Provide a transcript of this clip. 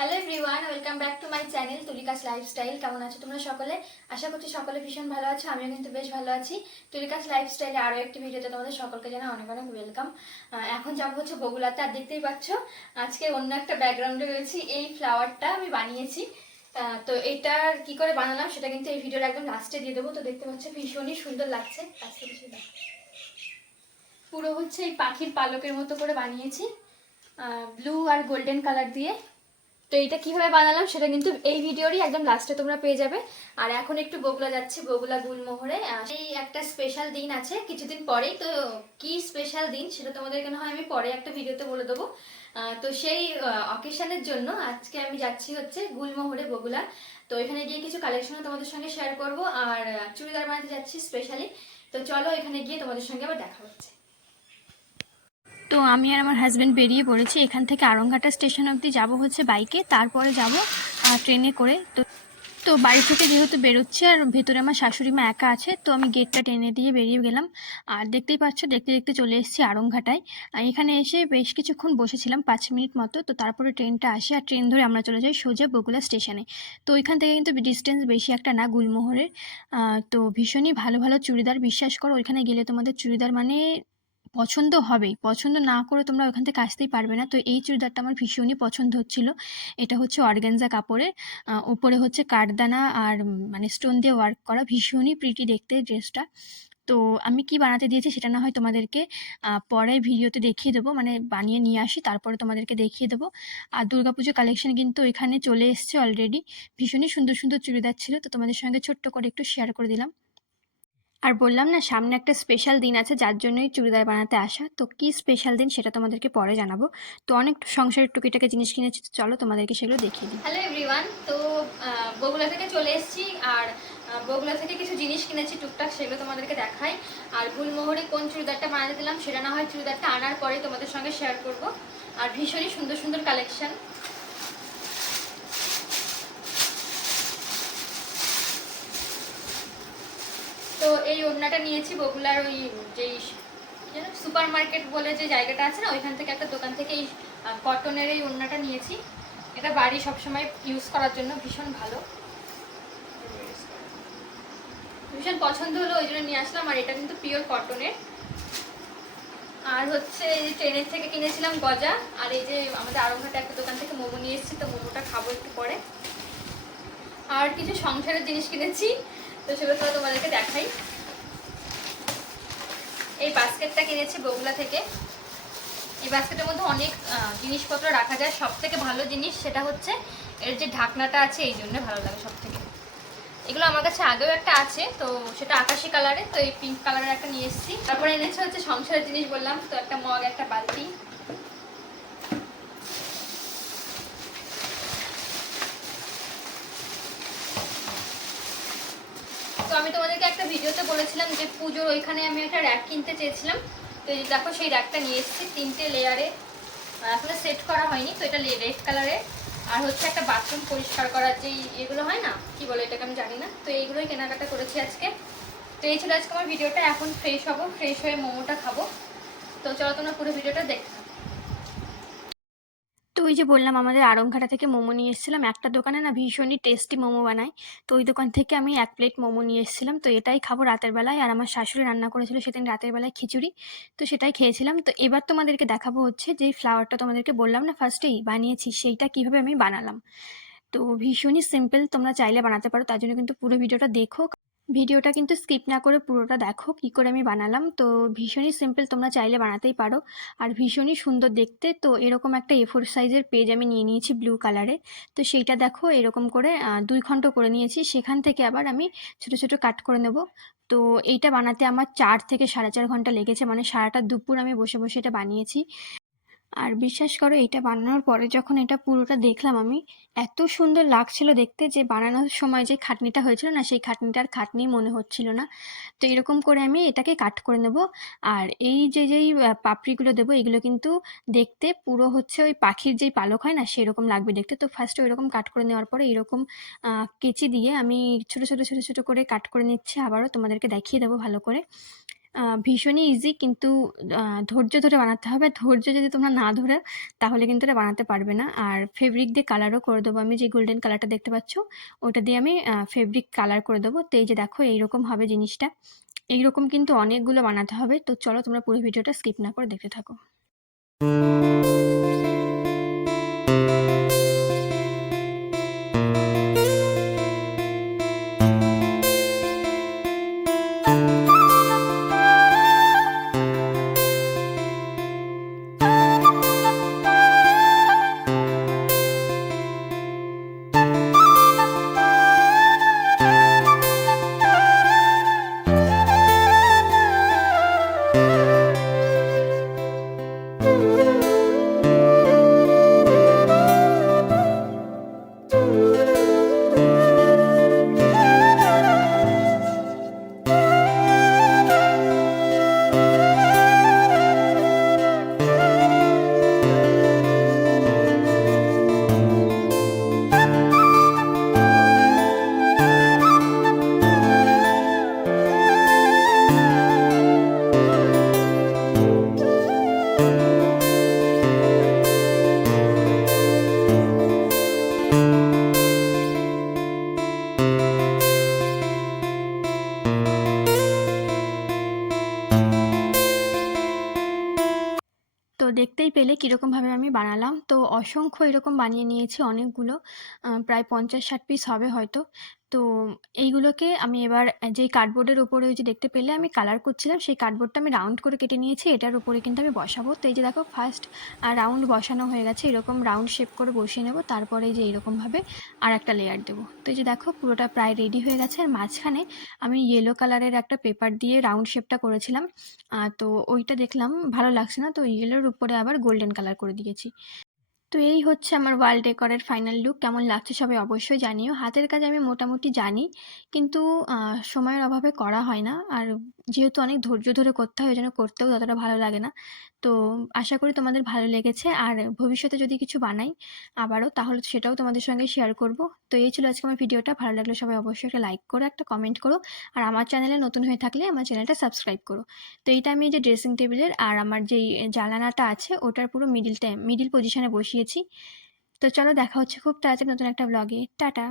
Hello everyone welcome back to my channel Tulika's lifestyle কেমন আছো তোমরা সকলে? আশা করছি সকলে ভীষণ ভালো আছো, আমিও কিন্তু বেশ ভালো আছি। তুলিকাস লাইফস্টাইলে আরও একটি ভিডিওতে তোমাদের সকলকে জানা অনেক অনেক ওয়েলকাম এখন যাব হচ্ছে বগুলাতে, আর দেখতেই পাচ্ছ, আজকে অন্য একটা ব্যাকগ্রাউন্ডে রয়েছি, এই ফ্লাওয়ারটা আমি বানিয়েছি। তো এটার কি করে বানালাম সেটা কিন্তু এই ভিডিওর একদম লাস্টে দিয়ে দেবো। তো দেখতে পাচ্ছ, ভীষণই সুন্দর লাগছে। পুরো হচ্ছে এই পাখির পালকের মতো করে বানিয়েছি ব্লু আর গোল্ডেন কালার দিয়ে। তো এটা কীভাবে বানালাম সেটা কিন্তু এই ভিডিওরই একদম লাস্টে তোমরা পেয়ে যাবে। আর এখন একটু বগুলা যাচ্ছে বগুলা গুলমোহরে। সেই একটা স্পেশাল দিন আছে, কিছুদিন পরেই। তো কি স্পেশাল দিন সেটা তোমাদের কেন হয় আমি পরে একটা ভিডিওতে বলে দেবো। তো সেই অকেশনের জন্য আজকে আমি যাচ্ছি হচ্ছে গুলমোহরে বগুলা তো এখানে গিয়ে কিছু কালেকশনও তোমাদের সঙ্গে শেয়ার করব। আর চুড়িদার বানাতে যাচ্ছি স্পেশালি তো চলো এখানে গিয়ে তোমাদের সঙ্গে আবার দেখা হচ্ছে। তো আমি আর আমার হাজব্যান্ড বেরিয়ে পড়েছি। এখান থেকে আরংঘাটা স্টেশন অবধি যাব হচ্ছে বাইকে তারপরে যাব ট্রেনে করে। তো তো বাড়ি থেকে যেহেতু বেরোচ্ছি আর ভেতরে আমার শাশুড়ি মা একা আছে, তো আমি গেটটা টেনে দিয়ে বেরিয়ে গেলাম। আর দেখতেই পাচ্ছ, দেখতে দেখতে চলে এসেছি আরংঘাটায়। আর এখানে এসে বেশ কিছুক্ষণ বসেছিলাম, পাঁচ মিনিট মতো। তো তারপরে ট্রেনটা আসে আর ট্রেন ধরে আমরা চলে যাই সোজা বগুলা স্টেশনে তো ওইখান থেকে কিন্তু ডিস্টেন্স বেশি একটা না গুলমোহরের। তো ভীষণই ভালো ভালো চুড়িদার বিশ্বাস করো, ওইখানে গেলে তোমাদের চুড়িদার মানে পছন্দ হবেই। পছন্দ না করে তোমরা ওখান থেকে আসতেই পারবে না। তো এই চুড়িদারটা আমার ভীষণই পছন্দ হচ্ছিল। এটা হচ্ছে অর্গ্যানজা কাপড়ের। ওপরে হচ্ছে কাঠদানা আর মানে স্টোন দিয়ে ওয়ার্ক করা। ভীষণই প্রিটি দেখতে ড্রেসটা। তো আমি কি বানাতে দিয়েছি সেটা না হয় তোমাদেরকে পরে ভিডিওতে দেখিয়ে দেবো। মানে বানিয়ে নিয়ে আসি, তারপরে তোমাদেরকে দেখিয়ে দেবো। আর দুর্গাপুজো কালেকশন কিন্তু এখানে চলে এসছে অলরেডি ভীষণই সুন্দর সুন্দর চুড়িদার ছিল। তো তোমাদের সঙ্গে ছোট্ট করে একটু শেয়ার করে দিলাম। আর বললাম না, সামনে একটা স্পেশাল দিন আছে, যার জন্যই চুড়িদার বানাতে আসা। তো কি স্পেশাল দিন সেটা তোমাদেরকে পরে জানাব। তো অনেক সংসারের টুকিটাকে জিনিস কিনেছি চলো তোমাদেরকে সেগুলো দেখিয়ে দিই। হ্যালো এভরিওয়ান তো বগুলা থেকে চলে এসেছি, আর বগুলা থেকে কিছু জিনিস কিনেছি টুকটাক, সেগুলো তোমাদেরকে দেখাই। আর গুলমোহরে কোন চুড়িদারটা বানাতে দিলাম, সেটা না হয় চুড়িদারটা আনার পরে তোমাদের সঙ্গে শেয়ার করব। আর ভীষণই সুন্দর সুন্দর কালেকশন তো এই ওড়নাটা নিয়েছি বগুলার ওই যেই সুপার মার্কেট বলে যে জায়গাটা আছে না, ওইখান থেকে একটা দোকান থেকে এই কটনের এই ওড়নাটা নিয়েছি। এটা বাড়ি সবসময় ইউজ করার জন্য ভীষণ ভালো। ভীষণ পছন্দ হলো, ওই জন্য নিয়ে আসলাম, আর এটা কিন্তু পিওর কটনের আর হচ্ছে এই যে ট্রেনের থেকে কিনেছিলাম গজা, আর এই যে আমাদের আরংঘাটে একটা দোকান থেকে মোমো নিয়ে এসেছি, তো মোমোটা খাব একটু পরে। আর কিছু সংসারের জিনিস কিনেছি, তো সেগুলো তোমাদেরকে দেখাই। এই বাস্কেটটা কিনেছি বগুলা থেকে। এই বাস্কেটের মধ্যে অনেক জিনিসপত্র রাখা যায়। সব থেকে ভালো জিনিস সেটা হচ্ছে এর যে ঢাকনাটা আছে, এই জন্য ভালো লাগে সব থেকে এগুলো আমার কাছে আগেও একটা আছে, তো সেটা আকাশি কালারের, তো এই পিঙ্ক কালারের একটা নিয়ে এসেছি। তারপরে এনেছে হচ্ছে সংসারের জিনিস বললাম, তো একটা মগ, একটা বালতি। আমি তোমাদেরকে একটা ভিডিওতে বলেছিলাম যে পুজোর ওইখানে আমি একটা র্যাক কিনতে চেয়েছিলাম। তো দেখো সেই র্যাকটা নিয়ে এসেছি, তিনটে লেয়ারে এখনও সেট করা হয়নি, তো এটা রেড কালারে আর হচ্ছে একটা বাথরুম পরিষ্কার করার যে এগুলো হয় না, কি বলে এটাকে আমি জানি না। তো এইগুলোই কেনাকাটা করেছি আজকে। তো এই ছিল আজকে আমার ভিডিওটা, এখন ফ্রেশ হব ফ্রেশ হয়ে মোমোটা খাব। তো চলো তোমরা পুরো ভিডিওটা দেখতে ওই যে বললাম, আমাদের আরংঘাটা থেকে মোমো নিয়ে এসেছিলাম। একটা দোকানে না ভীষণই টেস্টি মোমো বানায়। তো ওই দোকান থেকে আমি এক প্লেট মোমো নিয়ে এসেছিলাম। তো এটাই খাব রাতের বেলায়। আর আমার শাশুড়ি রান্না করেছিল সেদিন রাতের বেলায় খিচুড়ি। তো সেটাই খেয়েছিলাম। তো এবার তোমাদেরকে দেখাবো হচ্ছে যে ফ্লাওয়ারটা তোমাদেরকে বললাম না ফার্স্টেই বানিয়েছি, সেইটা কীভাবে আমি বানালাম। তো ভীষণই সিম্পল তোমরা চাইলে বানাতে পারো। তার জন্য কিন্তু পুরো ভিডিওটা দেখো। ভিডিওটা কিন্তু স্কিপ না করে পুরোটা দেখো, কি করে আমি বানালাম। তো ভীষণই সিম্পল তোমরা চাইলে বানাতেই পারো। আর ভীষণই সুন্দর দেখতে, তো এরকম একটা এ ফোর সাইজের পেজ আমি নিয়ে নিয়েছি ব্লু কালারে তো সেইটা দেখো, এরকম করে দুই খণ্ড করে নিয়েছি। সেখান থেকে আবার আমি ছোট ছোট কাট করে নেব। তো এইটা বানাতে আমার চার থেকে সাড়ে চার ঘণ্টা লেগেছে মানে সারাটা দুপুর আমি বসে বসে এটা বানিয়েছি। আর বিশ্বাস করো, এটা বানানোর পরে যখন এটা পুরোটা দেখলাম আমি, এত সুন্দর লাগছিল দেখতে যে বানানোর সময় যে খাটনিটা হয়েছিল না, সেই খাটনিটার খাটনি মনে হচ্ছিল না। তো এরকম করে আমি এটাকে কাট করে নেব। আর এই যে যেই পাপড়িগুলো দেবো, এগুলো কিন্তু দেখতে পুরো হচ্ছে ওই পাখির যেই পালক হয় না, সেরকম লাগবে দেখতে। তো ফার্স্টে ওইরকম কাট করে নেওয়ার পরে এরকম কেচি দিয়ে আমি ছোটো ছোটো ছোটো ছোটো করে কাট করে নিচ্ছি। আবারও তোমাদেরকে দেখিয়ে দেবো ভালো করে। ভীষণই ইজি কিন্তু ধৈর্য ধরে বানাতে হবে। ধৈর্য যদি তোমরা না ধরে, তাহলে কিন্তু এটা বানাতে পারবে না। আর ফেব্রিক দিয়ে কালারও করে দেবো। আমি যে গোল্ডেন কালারটা দেখতে পাচ্ছ, ওটা দিয়ে আমি ফেব্রিক কালার করে দেবো। তো এই যে দেখো, এইরকম হবে জিনিসটা। এইরকম কিন্তু অনেকগুলো বানাতে হবে। তো চলো তোমরা পুরো ভিডিওটা স্কিপ না করে দেখতে থাকো। তো দেখতেই পেলে কীরকমভাবে আমি বানালাম। তো অসংখ্য এরকম বানিয়ে নিয়েছি অনেকগুলো। প্রায় পঞ্চাশ ষাট পিস হবে হয়তো। তো এইগুলোকে আমি এবার যেই কার্ডবোর্ডের উপরে ওই যে দেখতে পেলে আমি কালার করছিলাম, সেই কার্ডবোর্ডটা আমি রাউন্ড করে কেটে নিয়েছি, এটার উপরে কিন্তু আমি বসাবো। তো এই যে দেখো ফার্স্ট রাউন্ড বসানো হয়ে গেছে, এরকম রাউন্ড শেপ করে বসিয়ে নেব, তারপরে যে এরকমভাবে আর একটা লেয়ার দেবো। তো এই যে দেখো পুরোটা প্রায় রেডি হয়ে গেছে, আর মাঝখানে আমি ইয়েলো কালারের একটা পেপার দিয়ে রাউন্ড শেপটা করেছিলাম। তো ওইটা দেখলাম, ভালো লাগছে না, তো ইয়েলোর উপরে আবার গোল্ডেন কালার করে দিয়েছি। তো এই হচ্ছে আমার ওয়াল ডেকরের ফাইনাল লুক। কেমন লাগছে সবাই অবশ্যই জানিও। হাতের কাজ আমি মোটামুটি জানি, কিন্তু সময়ের অভাবে করা হয় না। আর যেহেতু অনেক ধৈর্য ধরে করতে হয়, ওই জন্য করতেও ততটা ভালো লাগে না। তো আশা করি তোমাদের ভালো লেগেছে। আর ভবিষ্যতে যদি কিছু বানাই আবারও, তাহলে সেটাও তোমাদের সঙ্গে শেয়ার করব। তো এই ছিল আজকে আমার ভিডিওটা। ভালো লাগলে সবাই অবশ্যই একটা লাইক করো, একটা কমেন্ট করো। আর আমার চ্যানেলে নতুন হয়ে থাকলে আমার চ্যানেলটা সাবস্ক্রাইব করো। তো এইটা আমি যে ড্রেসিং টেবিলের আর আমার যেই জানালাটা আছে, ওটার পুরো মিডিল টাইম মিডিল পজিশনে বসিয়েছি। তো চলো দেখা হচ্ছে খুব তাড়াতাড়ি নতুন একটা ব্লগে টাটা!